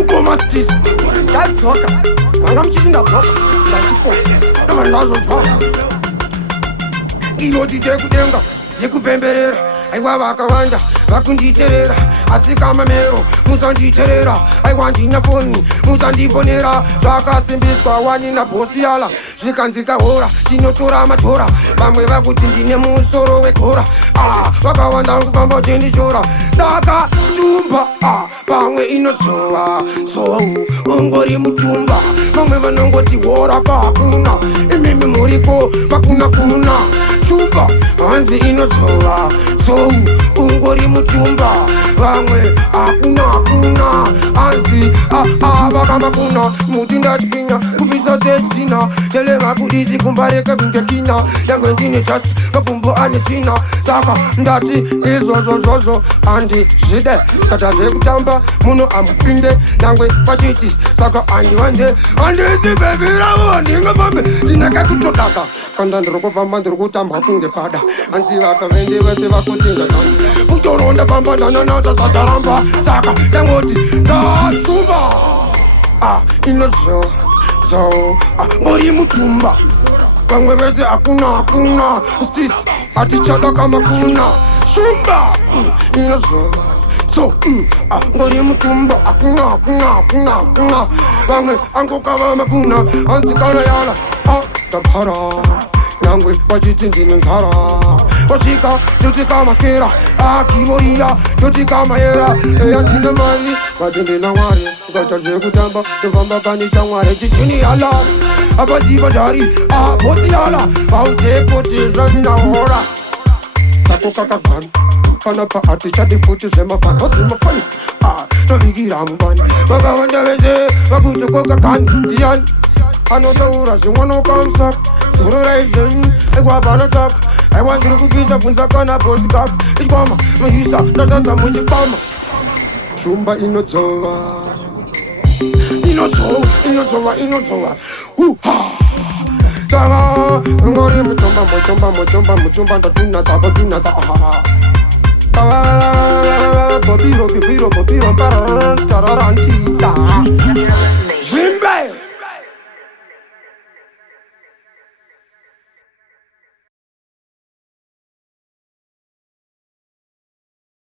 Ukoma stis Yazoka Mangamchitinda bloka Lachipo Namandazo zwa Inotite kutenga Sikupemberera Aiwa vakawanda vakunditerera asi kama mero muzanditerera aiwa ndina foni muzandifonera zvakasimbiswa wani nabhosi yala zvikanzika hora tinotora matora vamwe vakuti ndine musoro wegora vakawanda kufamba tendichora saka tumba pamwe inozova zou ungori mutumba vamwe vanongoti hora kakuna imimi muriko vakuna kuna tumba hanzi inozova zou ungori mutumba vamwe hakuna hanzi vakamba kuna muti ndachipinya kupisa setina televa kudisi kumbareke kungetina yange ndine just makumbo ane china saka ndati izvozvozvozvo handi zvide kata zvekutamba muno amupinde nangwe pachiti saka handiwande handisibebiravo ndingafambe ndinekekutodaka kanda ndiri kufamba ndiri kutamba kunge pada hanzi vakavende vese vakutinga kutoronda famba ndananata zataramba saka yangoti ndashuva inozvo ngori mutumba vamwe vese hakuna stis atichada kama kuna shumba inozvo ngori mutumba hakuna vamwe angokava makuna hanzikana yala tapara nangwe vachiti ndine nzara vasvika totikamaskera akivoriya totikamahera eya ndine mari vati ndina mwari ukaita zvekutamba tofamba kanisha mwari chijini yala apaziva ndari bosi yala vauzepoti zvandinahora takokakavhani panapa atichadi futi zvemafani vazimafani tovikira mubani vakawanda vese vakutokokakani ndiani anotaura zvimwanokamsaka Zororization, I want attack. I want you to feel the funza kana boss cock. It's mama, no hisa, that's a much mama. Chumba inozova. Inozova. Tanga, ngori mutumba ndatuna sabatina sa. Bobiro, tararandi.